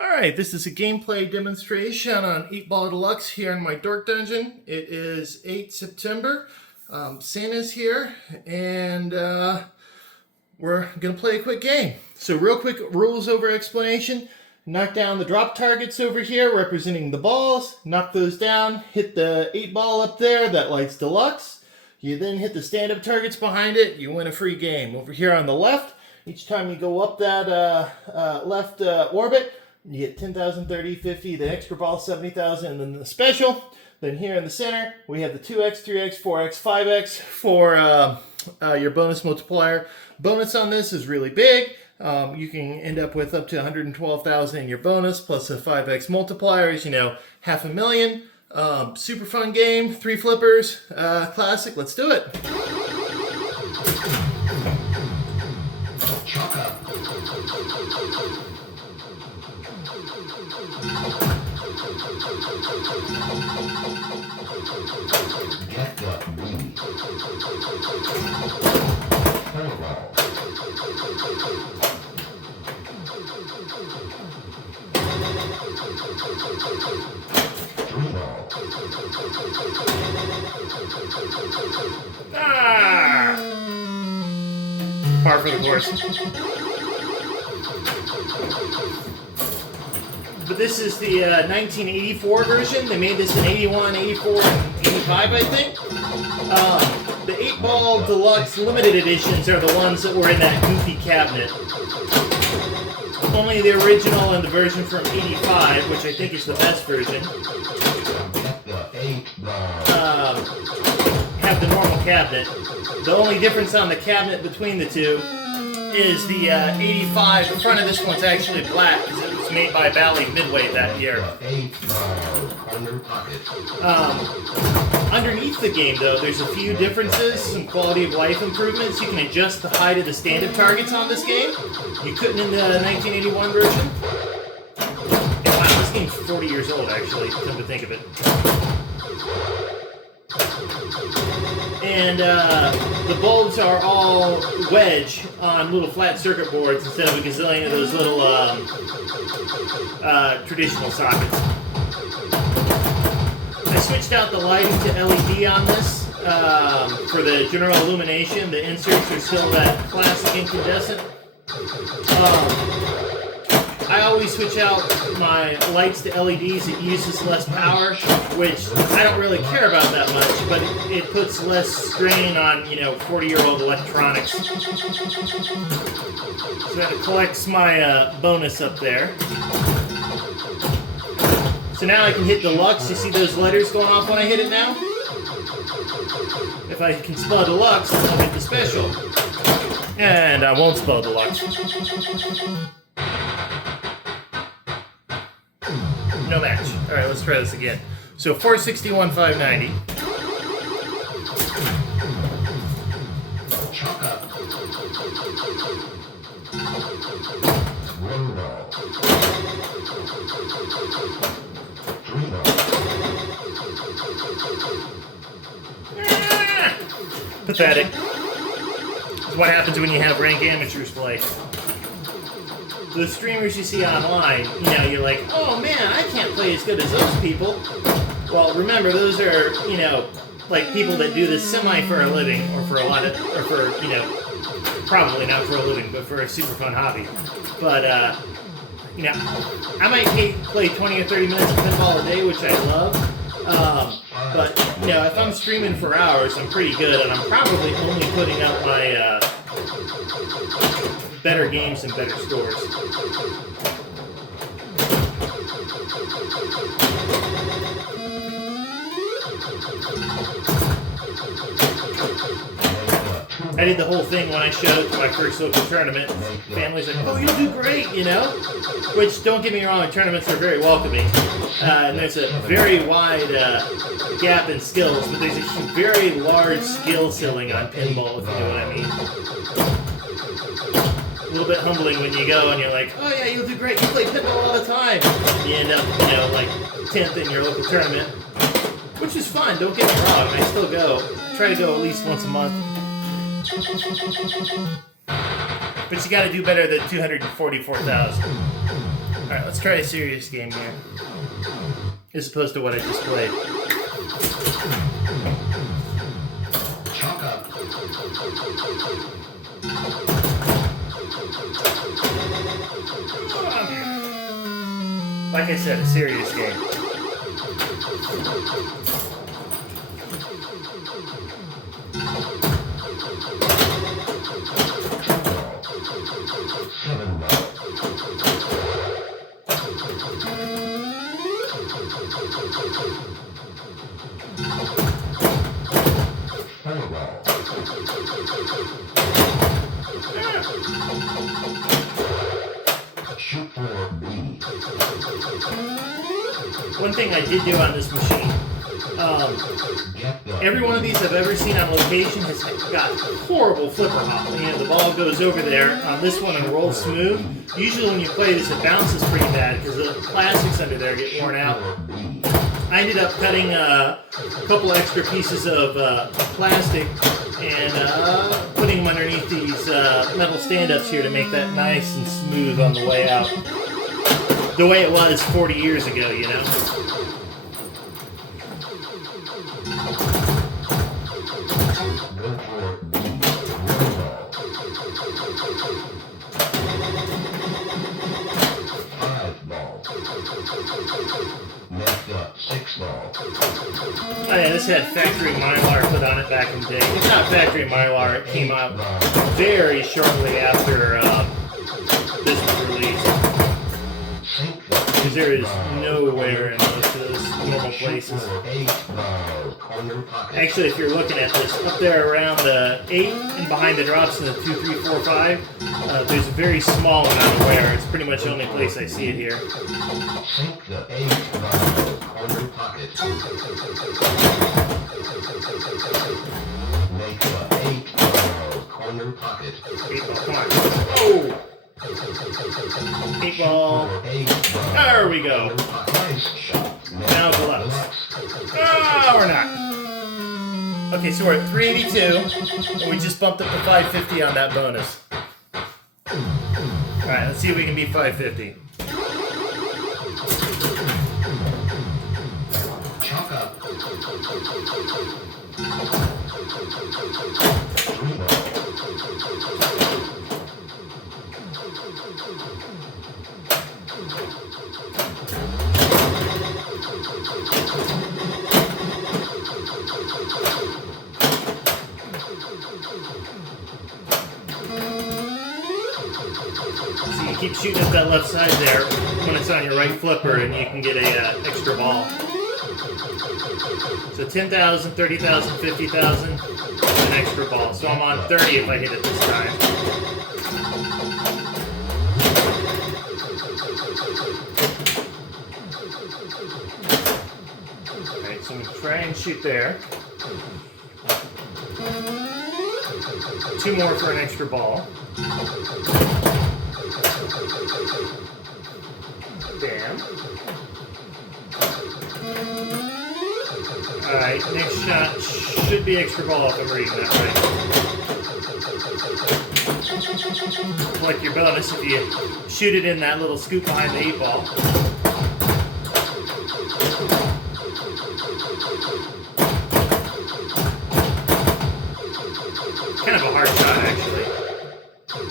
Alright, this is a gameplay demonstration on 8-Ball Deluxe here in my Dork Dungeon. It is 8 September. Santa's here, and we're going to play a quick game. So real quick rules over explanation. Knock down the drop targets over here representing the balls. Knock those down. Hit the 8-ball up there that lights Deluxe. You then hit the stand-up targets behind it. You win a free game. Over here on the left, each time you go up that left orbit, you get 10,000, 30, 50, the extra ball 70,000, and then the special. Then here in the center, we have the 2x, 3x, 4x, 5x for your bonus multiplier. Bonus on this is really big. You can end up with up to 112,000 in your bonus, plus a 5x multiplier is, $500,000. Super fun game, 3 flippers, classic. Let's do it. Get the B. Pinball. Par for the course. But this is the 1984 version. They made this in 81, 84, and 85, I think. The 8-Ball Deluxe limited editions are the ones that were in that goofy cabinet. Only the original and the version from 85, which I think is the best version, have the normal cabinet. The only difference on the cabinet between the two is the 85. The front of this one's actually black because it was made by Bally Midway that year. Underneath the game, though, there's a few differences, some quality of life improvements. You can adjust the height of the stand-up targets on this game. You couldn't in the 1981 version. And wow, this game's 40 years old, actually, come to think of it. And the bulbs are all wedge on little flat circuit boards instead of a gazillion of those little traditional sockets. I switched out the lighting to LED on this for the general illumination. The inserts are still that classic incandescent. I always switch out my lights to LEDs. It uses less power, which I don't really care about that much, but it puts less strain on, 40-year-old electronics. So that collects my bonus up there. So now I can hit Deluxe. You see those letters going off when I hit it now? If I can spell Deluxe, I'll hit the special. And I won't spell Deluxe. No match. Alright, let's try this again. So 461, 590. Pathetic. It's what happens when you have rank amateurs play. The streamers you see online, you're like, oh man, I can't play as good as those people. Well, remember, those are, like people that do this semi for a living, or for probably not for a living, but for a super fun hobby. But, I might play 20 or 30 minutes of pinball a day, which I love. But, if I'm streaming for hours, I'm pretty good, and I'm probably only putting up my, better games and better scores. I did the whole thing when I showed to my first local tournament. Family's like, oh, you do great, Which, don't get me wrong, tournaments are very welcoming. And there's a very wide gap in skills, but there's a very large skill ceiling on pinball, if you know what I mean. A little bit humbling when you go and you're like, oh yeah, you'll do great, you play pinball all the time. You end up, like 10th in your local tournament, which is fun, don't get me wrong, I still go. I try to go at least once a month. But you gotta do better than 244,000. Alright, let's try a serious game here. As opposed to what I just played. Chalk up. Like I said, a serious game. Seven ball. Four ball. Shoot for B. One thing I did do on this machine, Get the every one of these I've ever seen on location has got horrible flipper hop. You know, the ball goes over there on this one and rolls smooth. Usually when you play this, it bounces pretty bad because the plastics under there get worn out. for B. I ended up cutting a couple extra pieces of plastic and putting them underneath these metal stand-ups here to make that nice and smooth on the way out. The way it was 40 years ago, you know? Go for B. One ball. Five ball. Left up. Six ball. Oh yeah, this had factory Mylar put on it back in the day. It's not factory Mylar, it came out very shortly after this was released. Sink the Because there is nowhere in most of those normal places. eight ball. Corner pocket. Actually, if you're looking at this, up there around the 8 and behind the drops in the 2, 3, 4, 5, there's a very small amount of wear. It's pretty much the only place I see it here. Sink the eight ball. Corner pocket. Make the eight ball. Corner pocket. 8 ball, come on. Oh! 8 ball. Eight ball. There we go. Corner pocket. Nice shot. Now Deluxe. Oh, we're not. Okay, so we're at 382, and we just bumped up to 550 on that bonus. Alright, let's see if we can beat 550. Chalk up. Three ball. So you keep shooting at that left side there when it's on your right flipper, and you can get a extra ball. So 10,000, 30,000, 50,000, an extra ball. So I'm on 30 if I hit it this time. Alright, so I'm going to try and shoot there. 2 more for an extra ball. Damn. Alright, next shot should be extra ball if I'm reading that right. Like your bonus if you shoot it in that little scoop behind the 8 ball. Kind of a hard shot, actually.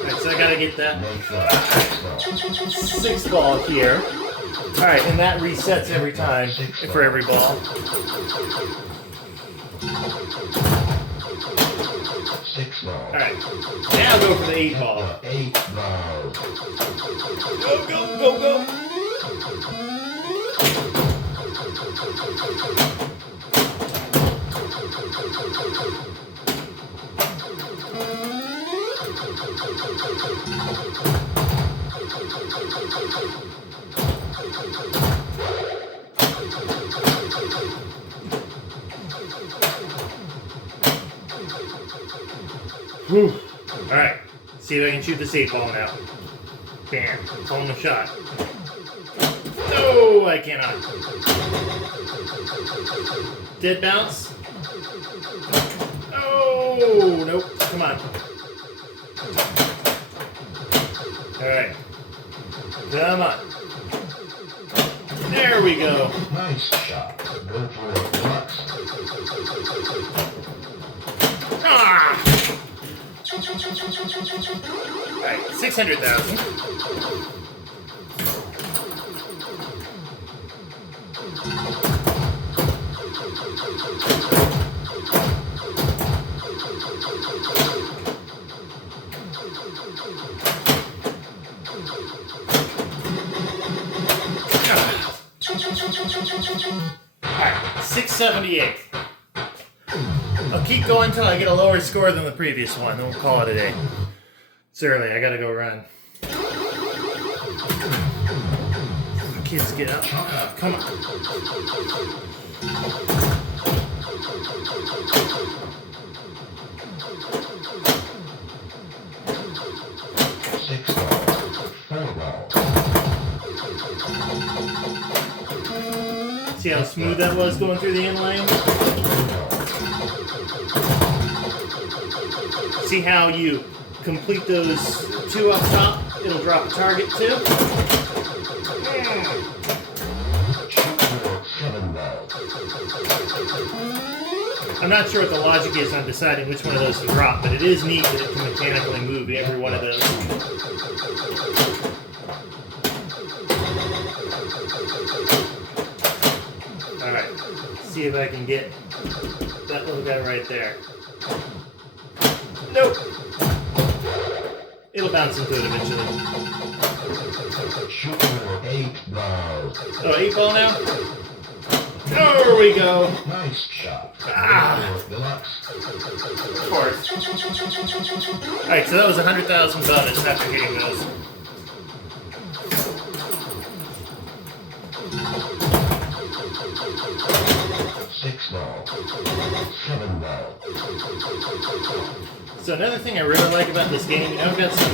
Alright, so I gotta get that 6 ball here. Alright, and that resets every time for every ball. Six ball. Alright, now go for the 8 ball. Eight ball. Go, go, go, go! Whew. Alright, see if I can shoot this 8 ball now. Bam, it's on the shot. No, I cannot. Dead bounce. Oh, nope. Come on. All right. Come on. There we go. Nice shot. Go for a deluxe. Ah! All right, 600,000. Alright, 678. I'll keep going until I get a lower score than the previous one, then we'll call it a day. It's early, I gotta go run. Kids, get up. Oh, come on. See how smooth that was going through the inlane? See how you complete those two up top? It'll drop a target too. I'm not sure what the logic is on deciding which one of those to drop, but it is neat that it can mechanically move every one of those. Alright, see if I can get that little guy right there. Nope! It'll bounce into it eventually. Oh, 8 ball now? There we go! Nice shot. Deluxe. Of course. Alright, so that was 100,000 bonus after hitting those. So another thing I really like about this game, I've got some.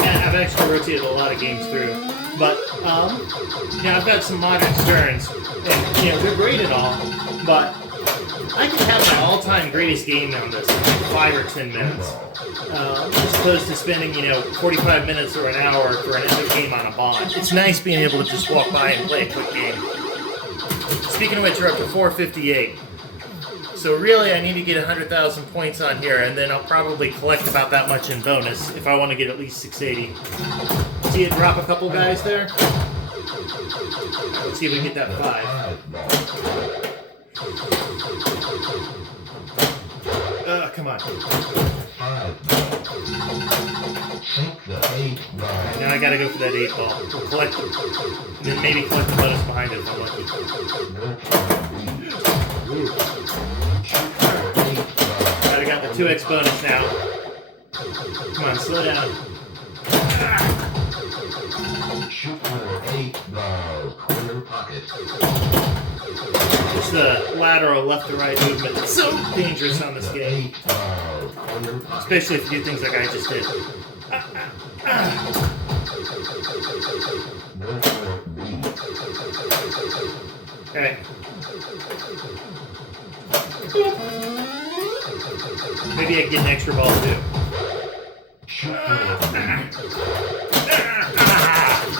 I've actually rotated a lot of games through, but I've got some modern Sterns, and they're great and all, but I can have my all-time greatest game on this in like 5 or 10 minutes, as opposed to spending 45 minutes or an hour for an epic game on a bond. It's nice being able to just walk by and play a quick game. Speaking of which, we're up to 458. So really, I need to get 100,000 points on here, and then I'll probably collect about that much in bonus if I want to get at least 680. See it drop a couple guys there? Let's see if we can get that 5. Come on. Now I gotta go for that 8 ball. We'll collect it. And then maybe collect the bonus behind it if I'm lucky. Alright, I got the 2x bonus now. Come on, slow down. Shoot for 8 balls, corner pocket. It's the lateral left to right movement. It's so dangerous on this game. Especially if you do things like I just did. Okay. Maybe I can get an extra ball too.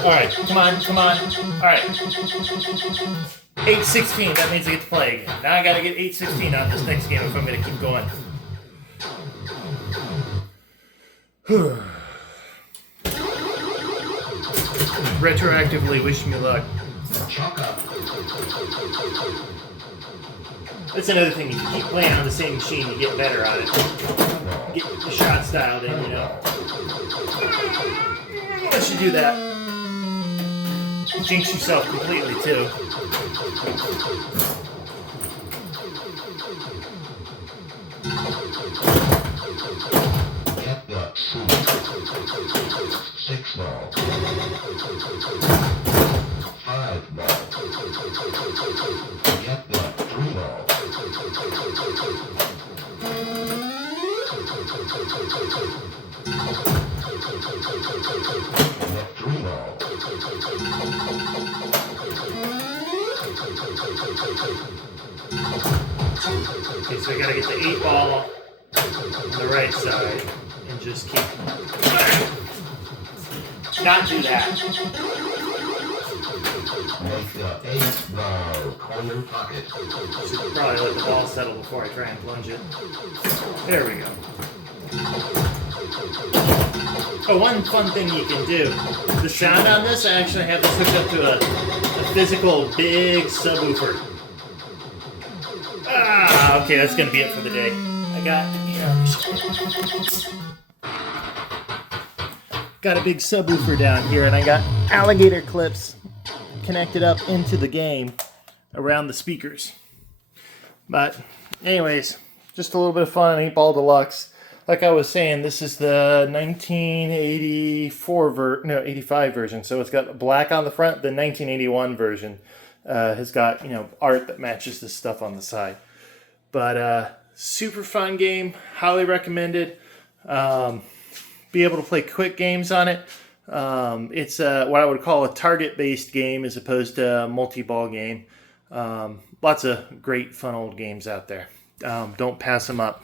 Alright, come on. Alright. 8-16, that means I get to play again. Now I gotta get 8-16 on this next game if I'm gonna keep going. Retroactively, wish me luck. That's another thing, if you keep playing on the same machine, you get better on it. Get the shot styled in, Unless you do that. Jinx yourself completely, too. Get the 6 ball. 5 ball. Get the 3 ball. Okay, so I gotta get the 8-ball on the right side and just keep... Not do that. Make the 8-ball corner pocket. Should probably let the ball settle before I try and plunge it. There we go. Oh, one fun thing you can do. The sound on this, I actually have this hooked up to a physical big subwoofer. Ah, okay, that's gonna be it for the day. Got a big subwoofer down here, and I got alligator clips connected up into the game around the speakers. But anyways, just a little bit of fun on 8-Ball Deluxe. Like I was saying, this is the 85 version. So it's got black on the front. The 1981 version has got, art that matches this stuff on the side. But super fun game, highly recommended. Be able to play quick games on it. It's what I would call a target-based game as opposed to a multi-ball game. Lots of great fun old games out there. Don't pass them up.